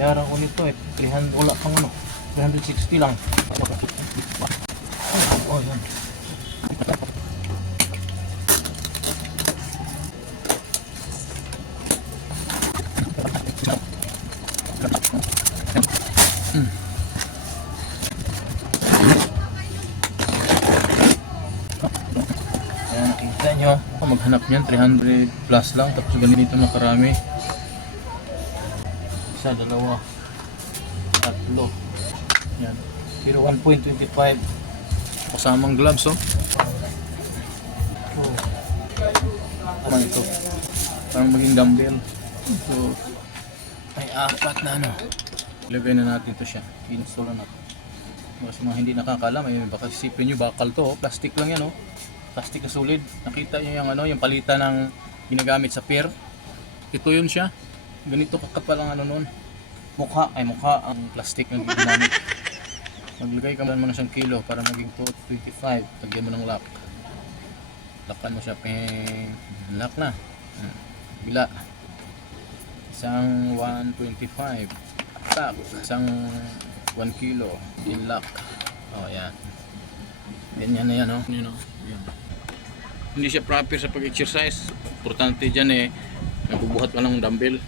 bayaran ko nito eh. 300, wala pang ano. 360 lang. Oh, yan. Ayan, nakita nyo. Maghanap niyan, 300 plus lang. Tapos ganito na karami. Isa, dalawa, tatlo. Yan. Pero 1.25 kasamang gloves, oh. Oh. Ano ito? Parang maging dumbbell. So, ay apat na ano. Ilagay na natin to siya. Install na natin. Kasi mga hindi nakakalam, ay baka isipin nyo bakal to, oh. Plastic lang yan, oh. Plastic na solid. Nakita nyo yung ano, yung palitan ng ginagamit sa pier. Ito yun siya. Ganito kakapal ang ano nun. Mukha ang plastic na ginamit. Maglagay ka mo na siyang kilo para maging 225. Lagyan mo ng lock. Lockan mo siya. Lock na. Bila. Isang 125. Lock. Isang 1 kilo. In lock. Oh, yan. Yan na yan, oh. Yan, oh. Yan. Hindi siya proper sa pag-exercise. Importante dyan eh, nagbubuhat ka ng dumbbell.